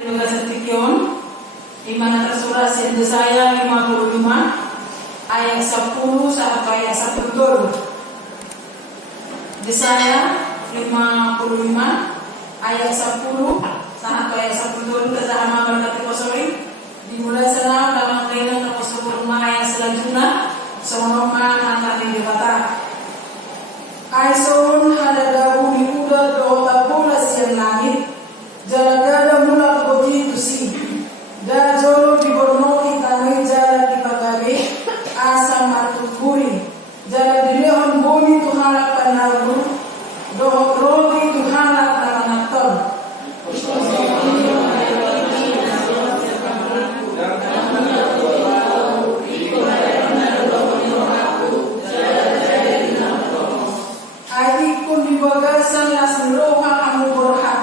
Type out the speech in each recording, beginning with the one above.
Lukas di mana tersurat Yesaya 55 ayat 10 sampai ayat 1. Yesaya 55 ayat 10 sampai ayat 1 kesama berkata kosori dimulai senang dalam dengan terkosor rumah ayat selanjutnya sonoma nanti dibata Aison hadadabu di udah doa bola siang langit jalan-jalan mulai begitu sih dah jolo di Borno ikanai jalan di Pagabe asal matuburi jalan di Leon bumi tu halak panaru doa rogi tu halak panatol adik pun di bagasan las roha kamu berhak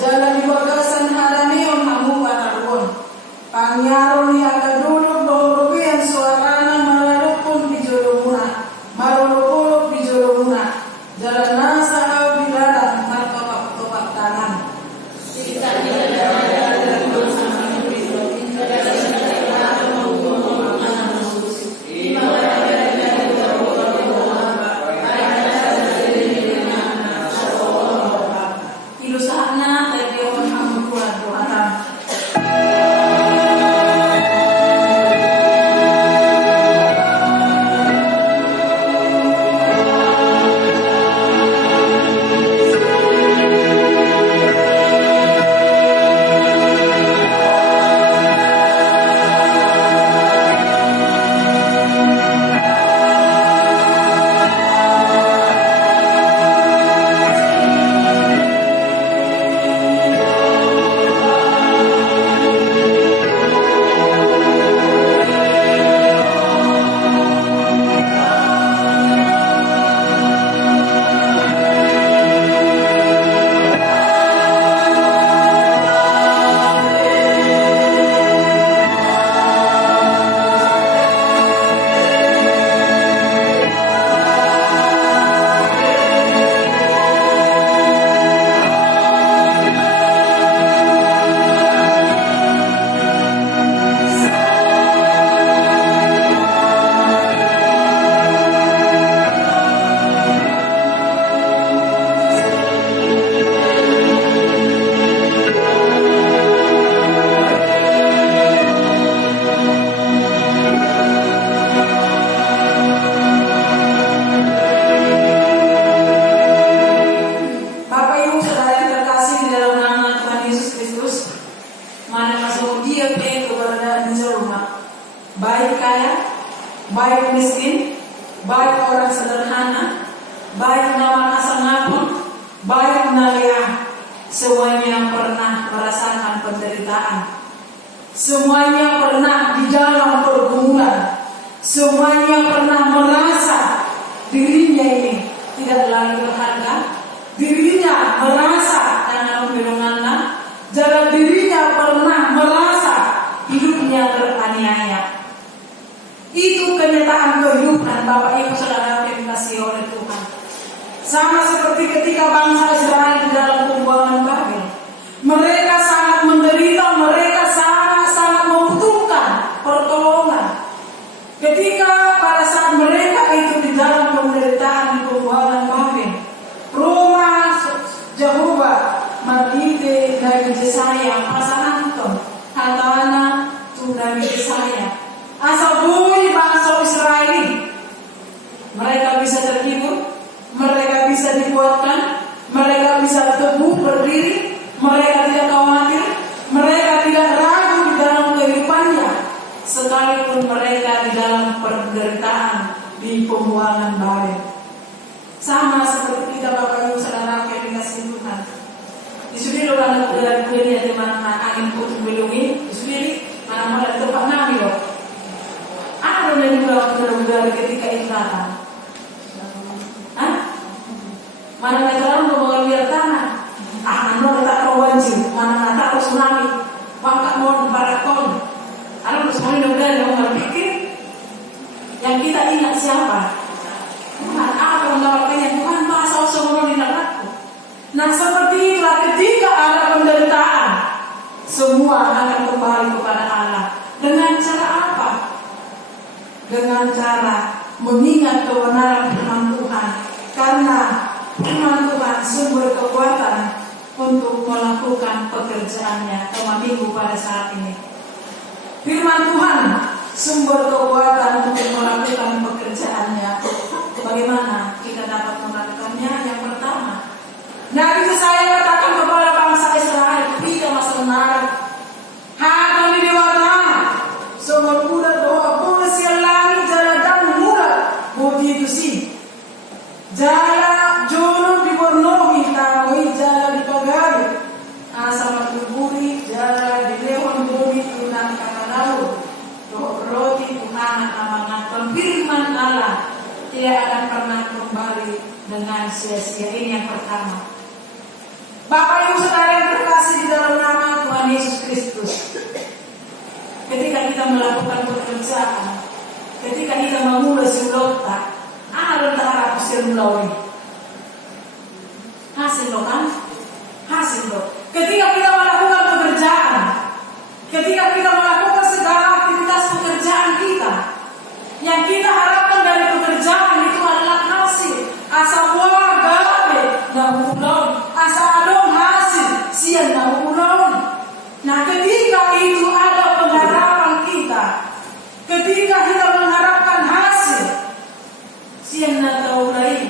jalan di bagasan hadaneon kamu panaruon pangyaro ni akadulog dohorobian suarana malalupon di jolomuna marolopolok di jolomuna jalan nasa kau bilaran martopak-topak tangan ilusahna tadi orang kamu kuat doa baik kaya, baik miskin, baik orang sederhana, baik nama asal baik nalia, semuanya pernah merasakan penderitaan, semuanya pernah di dalam pergumulan, semuanya pernah merasa dirinya ini tidak lagi berharga, dirinya merasa karena pemilungannya, jalan dirinya pernah merasa hidupnya teraniaya. Itu kenyataan kehidupan Bapak Ibu Saudara yang dikasihi oleh Tuhan. Sama seperti ketika bangsa Israel di dalam pembuangan Babel. Mereka sangat menderita, mereka sangat membutuhkan pertolongan. Ketika pada saat mereka itu di dalam penderitaan di pembuangan Babel, Roma Jehovah Margite Nabi Yesaya pasangan Hatana tu Nabi Yesaya asal bui bangsa Israel, mereka bisa terhibur, mereka bisa dikuatkan, mereka bisa teguh berdiri, mereka tidak khawatir, mereka tidak ragu di dalam kehidupannya, sekalipun mereka di dalam penderitaan di pembuangan Babel. Sama seperti kita Bapak Ibu Saudara yang dikasihi Tuhan. Disini orang dari kuliah di mana angin putus belungi, disini mana ada tempat nami loh. Ada yang juga ketika itu datang. Mana negara mau lihat tanah? Anda tak tahu wajib, mana tak tahu tsunami, bangka mau barakon. Ada semuanya negara yang berpikir. Yang kita ingat siapa? Tuhan. Apa yang melakukannya? Tuhan bahasa semua di dalamku. Nah seperti itulah ketika ada penderitaan, semua akan kembali kepada Allah. Dengan cara apa? Dengan cara mengingat kebenaran firman Tuhan. Karena firman Tuhan sumber kekuatan untuk melakukan pekerjaannya. Tema minggu pada saat ini, firman Tuhan sumber kekuatan untuk melakukan pekerjaannya. Bagaimana kita dapat melakukannya? Yang pertama, Nabi Yesaya katakan kepada bangsa Israel, "Kita masalah hati di dewata, semua muda doa polisi langit jalan dan muda budi dusi, jalan jono di Bornohi tahu jalan di Pagari, asal tuburi jalan di Lewon bumi tunan kakalalu, roti Tuhan amanat firman Allah tidak akan pernah kembali dengan sia-sia." Ini yang pertama. Bapak Ibu Saudara yang terkasih di dalam nama Tuhan Yesus Kristus, ketika kita melakukan pekerjaan, ketika kita memulai sulota, ada antara hasil mulai hasil lo kan, hasil lo. Ketika kita melakukan pekerjaan, ketika kita melakukan segala aktivitas pekerjaan kita, yang kita harapkan dari pekerjaan itu adalah hasil. Asa warga na ulon, asa adong hasil sian na ulon. Nah, ketika itu ada pengharapan kita, ketika kita mengharapkan hasil sian na taulai,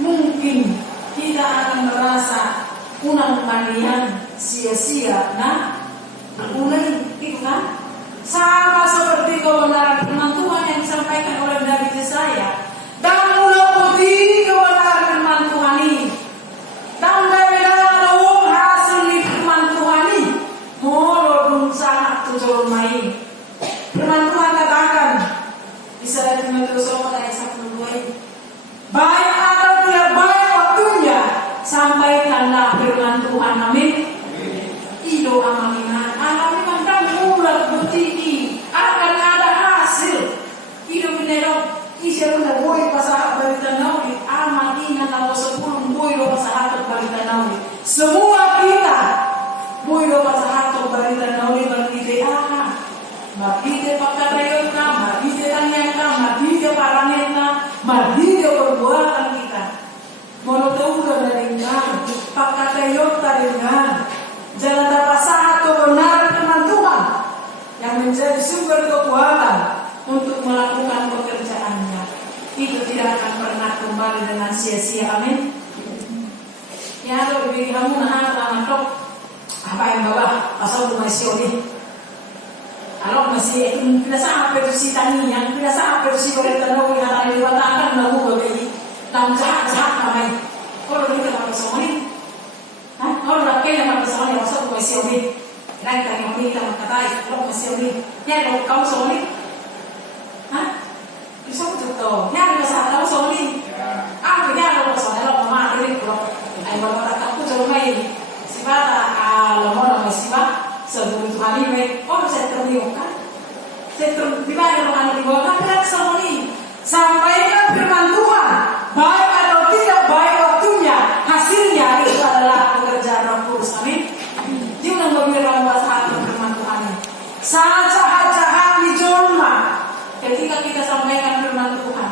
mungkin kita akan merasa unang manian sia-sia na ulai, itu kan? Sama seperti kebenaran firman Tuhan yang disampaikan oleh Nabi Yesaya. Dan mula putih kebenaran firman Tuhan ini. Dan dari dalam hasil firman Tuhan ini. Mula dun sangat tujuan main. Firman Tuhan katakan di 1 Timotius 4 ayat 1-2, baik atau tidak baik waktunya, sampaikanlah firman Tuhan. Amin. Ido amaliman, amaliman kan mula putih akan ada hasil. Ido menelok isya na boy pasahat balita nauli ama ina na 10 boy lo pasahat balita nauli. Semua kita boy lo pasahat balita nauli balite mabite pakarayon na, mabite tanyan na, mabite paranet na, mabite perbuatan kita. Monotauda na rin nga, pakarayon na rin nga. Jalan pasahat kebenaran firman Tuhan yang menjadi sumber kekuatan untuk melakukan pekerjaannya. Itu tidak akan pernah kembali dengan sia-sia. Amin. Ya, kalau bagi kamu anak-anak apa yang bawa asal rumah sioni. Kalau masih itu biasa apa itu si tani yang biasa apa itu si boleh tahu yang ada di watakan lagu bagi tam jahat ramai. Kalau kita tak bersoni, kalau rakyat yang bersoni asal rumah sioni. Lain kali kita mengatakan kalau sioni, ya kalau kau sioni. Bisa betul. Ya bisa tahu soli. Ya kalau soalnya lo mama ini kalau ay bawa aku jauh main. Siapa kalau mau nama siapa sebelum Tuhan ini, saya terlihat. Saya terlibat orang di bawah kan soli. Sampaikan firman Tuhan, baik atau tidak baik waktunya, hasilnya itu adalah pekerjaan Roh Kudus. Amin. Dia udah berbicara bahasa firman Tuhan. Sangat jahat di jolma. Ketika kita sampaikan firman Tuhan,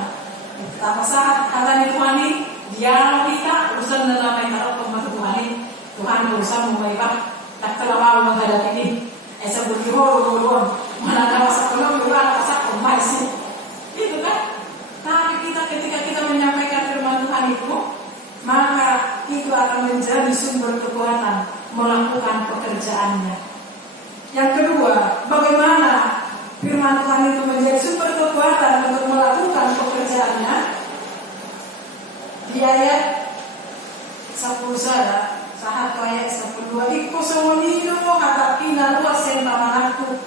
apa saat kata Tuhan ini, dia kita urusan dalam mengenal firman Tuhan ini, Tuhan berusaha membaikkan, tak terlalu menghadapi ini. Sebut dihoror, mana ada masa kolom, mana masa komasi, itu kan? Tapi kita ketika kita menyampaikan firman Tuhan itu, maka itu akan menjadi sumber kekuatan melakukan pekerjaannya. Yang kedua, bagaimana firman Tuhan itu menjadi sumber kekuatan untuk melakukan pekerjaannya? Di ayat 10 saat ayat 10, iko semonino hatapina luas yang tamanakku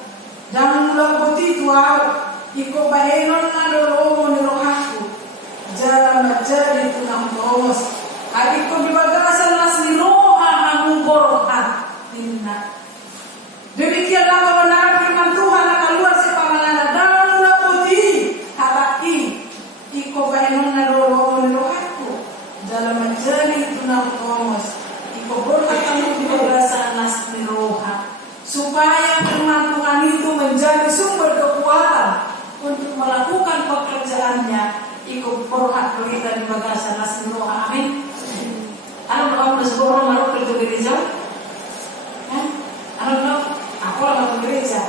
dan mula putih tuau iko bahenon na dolomo ni rohaku jalan menjadi tunang tomos iko dibagasan nas ni roha hamu borohan tinna. Demikianlah kebenaran firman Tuhan akan luar sepamangana dan mula putih hataki iko bahenon na dolomo ni rohaku jalan menjadi tunang tomos iko borohan hamu dibagasan nas ni roha. supaya firman Tuhan itu menjadi sumber kekuatan untuk melakukan pekerjaannya. Ikut berhak berita di bagasan nasi doa. Amin. Anak doa bersebut orang malu kerja gereja. Anak doa aku orang ke gereja.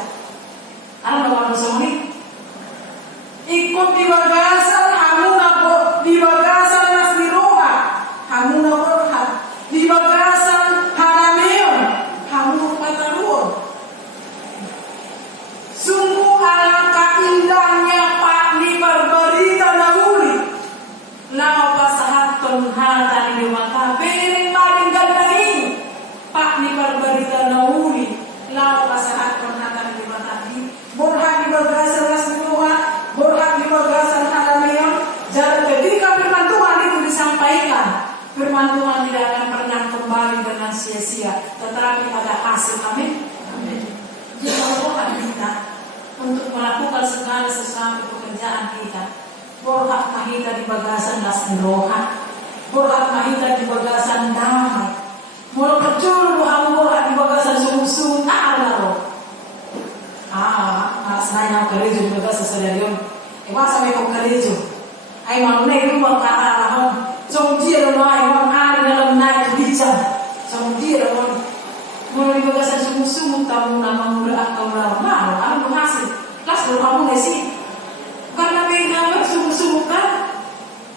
Anak doa bersebut ikut di bagasan hamuna di bagasan nasi doa. Hamuna berhak di bagasan harameon. Hamuna pataruon. Sungguh alangkah indahnya Pak di berberita nauli. Lau pasahaton hata di mata bering paling ganda ini. Pak di berberita nauli. Lau pasahaton hata di mata ini. Borhak di bagasan nasnuha. Borhak di bagasan harameon. Jadi ketika firman Tuhan itu disampaikan, firman Tuhan tidak akan pernah kembali dengan sia-sia, tetapi ada hasil. Amin. Jadi kalau kita untuk melakukan segala sesuatu pekerjaan kita, borhak mahita di bagasan nasi roha, borhak mahita di bagasan damai, mula perculu doa borhak di bagasan sungguh-sungguh Allah. Senang kerja juga sesuatu. Masa mereka kerja, ay mau naik rumah kata Allah, jom dia rumah, mau hari dalam naik bijak, jom dia rumah. Mula di bagasan sungguh-sungguh tamu nama muda atau lama, aku berhasil. Kelas berkamu nggak sih? Karena pegang sungguh-sungguh kan?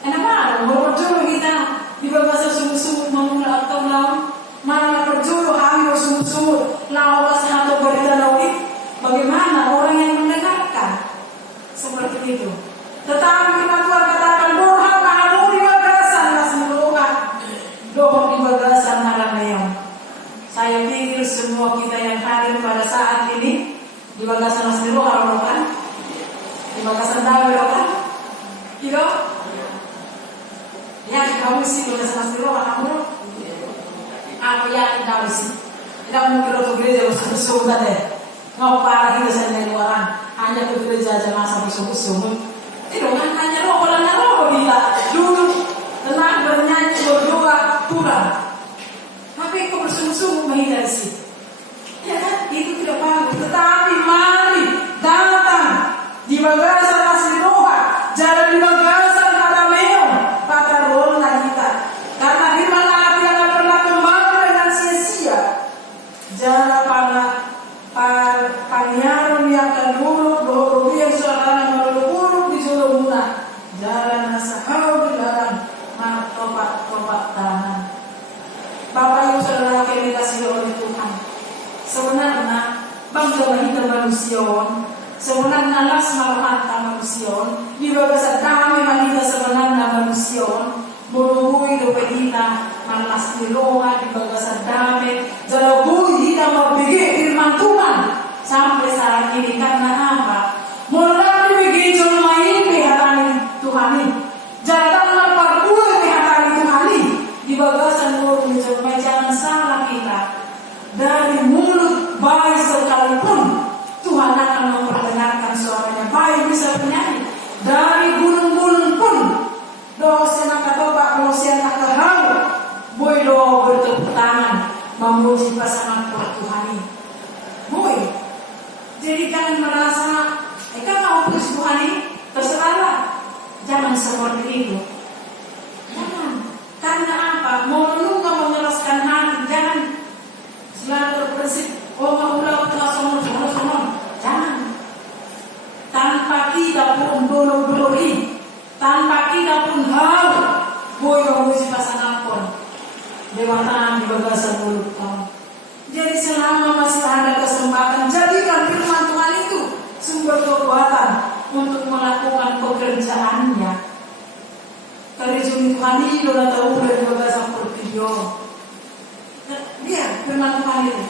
Enak banget, berjodoh kita di bagasan sungguh-sungguh memula atau lama. Mana berjodoh hamil sungguh-sungguh, lawa satu berita laut. Bagaimana orang yang mendengarkan seperti itu? Tetapi firman Tuhan katakan borhak kamu di bagasan nasi doa, doa di bagasan harameon. Saya pikir semua kita yang hadir pada saat ini di bagasan nasi doa kan? Di bagasan dawe kan? Gitu? Ya, kamu sih bagasan nasi doa kamu? Aku ya kamu sih. Tidak mungkin untuk gereja bersungguh deh. Ngau para kita sendiri orang hanya ke gereja aja masa bersungguh-sungguh. Tidak kan hanya roh kita duduk tenang bernyanyi berdoa kurang. Tapi kau bersungguh-sungguh menghindari sih. Ya kan itu tidak bagus. Tetapi mari datang di bagasan nasi doa, jalan di bagasan harameon, patarona kita. Karena firman Allah tidak pernah kembali dengan sia-sia. Jangan panyaron yang keduluk doa yang suaranya meluluk di julumuna. Jalan nasahau dilarang tobat tangan. Bapak Ibu Saudara yang dikasihi oleh Tuhan, sebenarnya bangsa kita manusia, sebenarnya las marhata manusia, di bagasan kami kita sebenarnya manusia, menunggu hidup kita malas diloa di bagasan damai, jalabui kita berpikir firman Tuhan sampai saat ini karena apa? Mulai begitu main kehadiran Tuhan ini, jangan perbuat kehadiran Tuhan ini di bagasan mulut supaya jangan salah kita dari mulut bayi sekalipun Tuhan akan memperdengarkan suaranya. Bayi bisa bernyanyi dari gunung-gunung pun dosen akan tobat, dosen akan halu boy doa bertepuk tangan memuji pasangan Tuhan ini. Boy, jadi jangan merasa kan mau puji Tuhan ini terserahlah, jangan seperti itu. Jangan, karena apa? Mau menunggu mengeraskan hati, jangan selalu terbersih. Oh maulah telah somong. Jangan. Tanpa kita pun belum tanpa kita pun halu boy memuji pasangan pun dewataan di bagasan mulut kamu. Jadi selama masih ada kesempatan, jadikan firman Tuhan itu sumber kekuatan untuk melakukan pekerjaannya. Kerja Tuhan itu adalah tahu dari bagasan pertiyo. Biar firman Tuhan itu.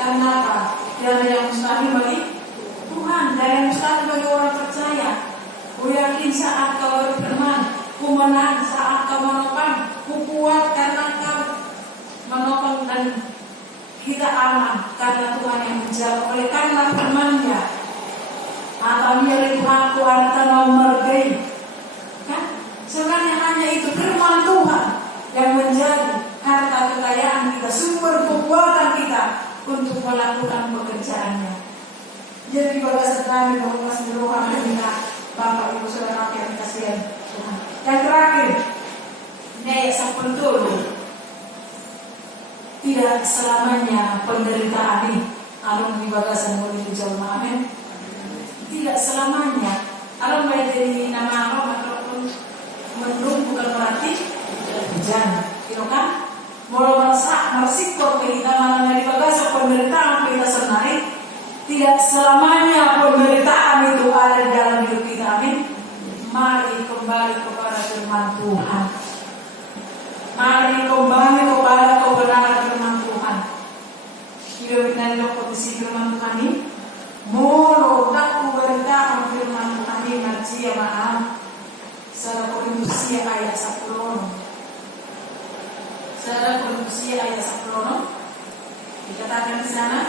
Karena apa? Tiada yang mustahil bagi Tuhan, dan yang mustahil bagi orang percaya. Ku yakin saat kau berfirman, ku menang saat kau menopang, ku kuat karena kau menopang dan kita aman karena Tuhan yang menjaga. Oleh karena firman-Nya, atau milik Tuhanku harta mau mergai. Kan? Sebenarnya hanya itu firman Tuhan yang menjadi harta kekayaan kita, sumber kekuatan kita untuk melakukan pekerjaannya. Jadi bagasan kami mengulas meluang ketika Bapak Ibu Saudara yang kasihan Tuhan. Yang terakhir, ini ayat 10. Tidak selamanya penderitaan ini alun di bagasan boleh dijauh, amin. Tidak selamanya. Alun baik dari nama Allah ataupun mendung bukan berarti jangan, gitu kan? Mau mersikor kita mana dari bagasan penderitaan kita sendiri. Tidak selamanya penderitaan itu ada di dalam hidup kita, amin. Mari kembali kepada firman Tuhan. Mari kembali kepada kebenaran firman Tuhan. Hidup dan kondisi firman Tuhan ini. Moro tak berita firman Tuhan ini Marcia maaf. Salah Korintusia ayat 10. Salah Korintusia ayat 10. Dikatakan di sana.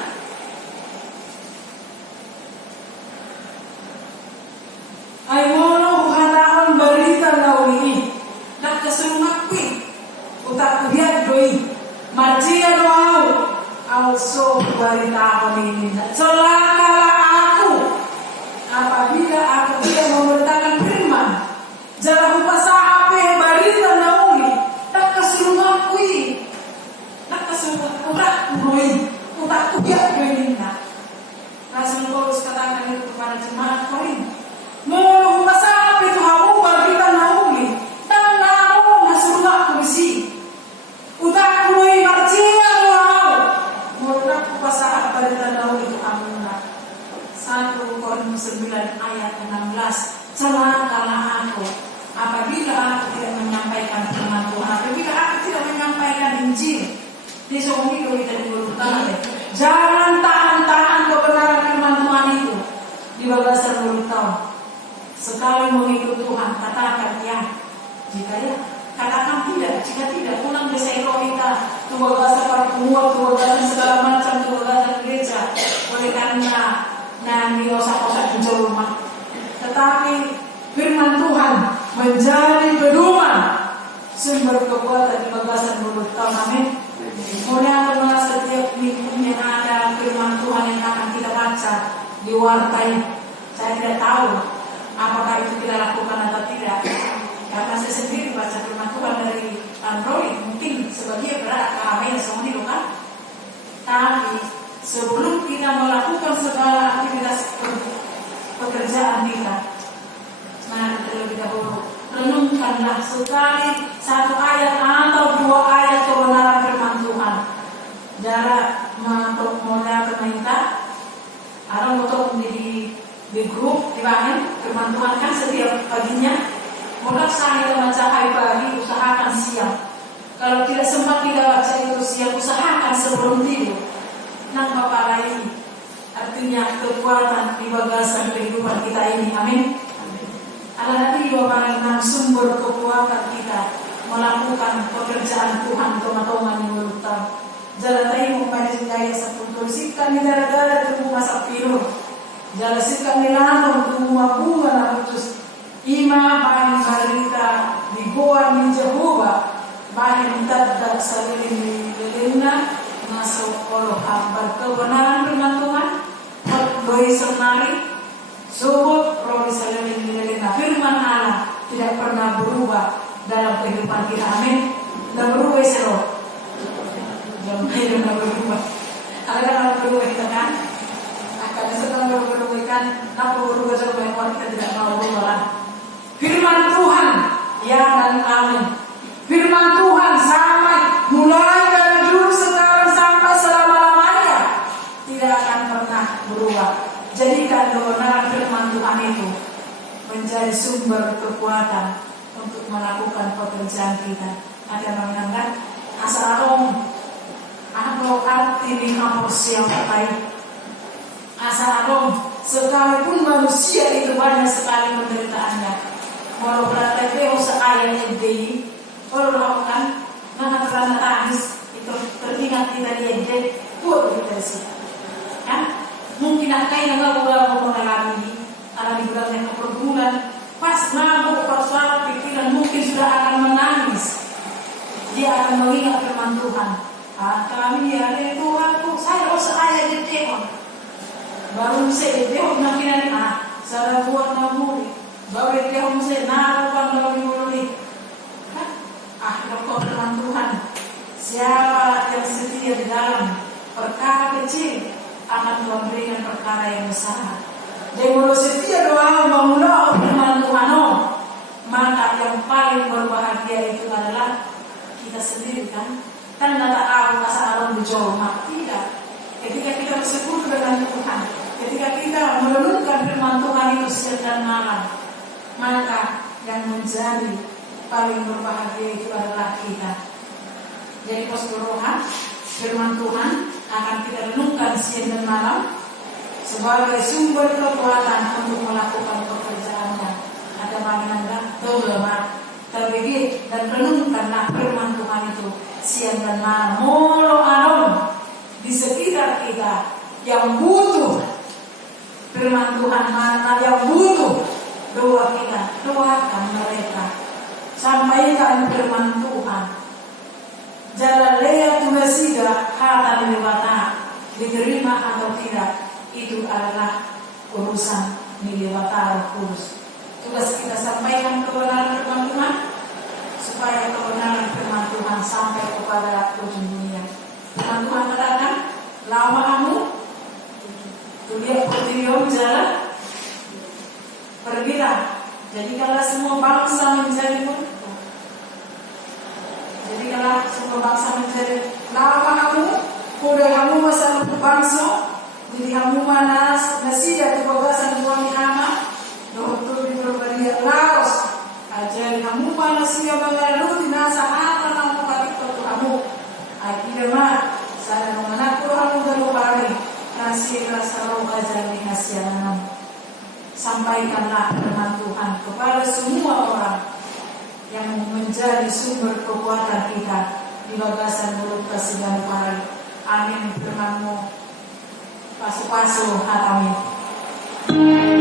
Aimono buhataon berita nauli nak kesumakwi utak biar doi marjia doau also berita ini celakalah aku apabila aku tidak memberitakan firman jangan lupa sahape berita nauli nak kesumakwi nak kesumak utak doi utak biar doi nak Rasul Paulus katakan itu kepada jemaat Korintus. Mau masalah itu hamu berita nauli dan namu masurlah kursi udah kului marcia mau mudah masalah berita nauli itu amuna 1 Korintus 9 ayat 16 celakalah aku apabila aku tidak menyampaikan firman Tuhan apabila aku tidak menyampaikan Injil di sokongi kalau kita diurutkan jangan tahan kebenaran firman Tuhan itu di bawah 10 tahun. Sekali mengikut Tuhan, katakan ya. Jika ya, katakan tidak. Jika tidak, pulang ke selo kita. Tua bahasa perempuan, tua bahasa segala macam, tua bahasa gereja. Oleh karena nanti osak-osak di rumah. Tetapi firman Tuhan menjadi pedoman sumber kekuatan di bagasan mulut tahun. Amin. Mudah-mudahan setiap minggu yang ada firman Tuhan yang akan kita baca di wartai. Saya tidak tahu apakah itu kita lakukan atau tidak. Karena saya sendiri baca firman Tuhan dari Android, mungkin sebagian berat kami semua ini kan. Tapi sebelum kita melakukan segala aktivitas pekerjaan kita, mari terlebih dahulu renungkanlah sekali 1 ayat atau 2 ayat kebenaran firman Tuhan. Jarak untuk modal pemerintah atau untuk di grup di bahan firman Tuhan kan setiap paginya mulai saya baca hari pagi usahakan siang kalau tidak sempat kita baca itu siang usahakan sebelum tidur nang Bapak ini artinya kekuatan di bagasan kehidupan kita ini amin. Ada nanti Bapak ini sumber kekuatan kita melakukan pekerjaan Tuhan teman-teman yang berutang jalan tadi mempunyai gaya satu tuliskan di daerah tubuh masa piru jalasikan nilanom bunga-bunga na putus ima bahin barita di goa ni Jehovah bahin tadda sa lilin-lilin masuk olo hambar kebenaran firman Tuhan doi senari subut roli sa lilin-lilin firman Allah tidak pernah berubah dalam kehidupan kita amin dan berubah selo jangan hidup berubah ada berubah kita kan karena setelah berubah-ubahkan nak berubah sebuah kita tidak mau berubah. Firman Tuhan ya dan amin. Firman Tuhan sampai mulai dari dulu sekarang sampai selama-lamanya tidak akan pernah berubah. Jadikan kebenaran firman Tuhan itu menjadi sumber kekuatan untuk melakukan pekerjaan kita. Ada mengenangkan asal arti di kampus yang terbaik. Asal sekalipun manusia itu banyak sekali penderitaannya. Walau berarti itu seayat ini, walau lakukan, mana terang tangis itu teringat kita di pur kita sih. Kan? Mungkin akhirnya nggak boleh mengalami ada di bulan yang perbulan, pas nabuk persoalan pikiran mungkin sudah akan menangis. Dia akan mengingat firman Tuhan. Kami ada Tuhanku, saya ayah di tehon. Baru saya di tehon na kinani, saya buat namuri. Baru di tehon saya narupan dalam muli. Firman Tuhan, siapa yang setia di dalam perkara kecil akan Tuhan berikan perkara yang besar. Jadi kalau setia doa memulai firman Tuhan, maka yang paling berbahagia itu adalah kita sendiri kan. Kan nggak tahu masa alam dijauh, maka tidak. Ketika kita bersekutu dengan Tuhan, ketika kita merenungkan firman Tuhan itu siang dan malam, maka yang menjadi paling berbahagia itu adalah kita. Jadi posturnya firman Tuhan akan kita renungkan siang dan malam sebagai sumber kekuatan untuk melakukan pekerjaannya. Ada makna terbegit dan renungkanlah firman Tuhan itu siang dan malam. Molo anom di sekitar kita yang butuh firman Tuhan, mana yang butuh doa kita, doakan mereka. Sampaikan firman Tuhan. Jalan leya tunasiga hata lewata, diterima atau tidak, itu adalah urusan milewata kudus. Tugas kita sampaikan kebenaran firman Tuhan, supaya kebenaran firman Tuhan sampai kepada ujung dunia. Firman Tuhan katakan, lama kamu tuliak pertiom jalan, pergilah. Jadi kalau semua bangsa menjadi pun, jadi kalau semua bangsa menjadi lama kamu, kuda kamu masa bangsa, jadi kamu manas nasi dan kebagasan suami anak, dokter di berbagai laos, ajar kamu manas siapa mengalu di nasa apa kamu kaki waktu kamu, akhirnya mah saya mengaku kamu terlalu hari kasih rasa roh ajar di hasianan. Sampaikanlah firman Tuhan kepada semua orang yang menjadi sumber kekuatan kita di bagasan mulut kasih dan pari. Amin firman-Mu. Pasu-pasu, amin.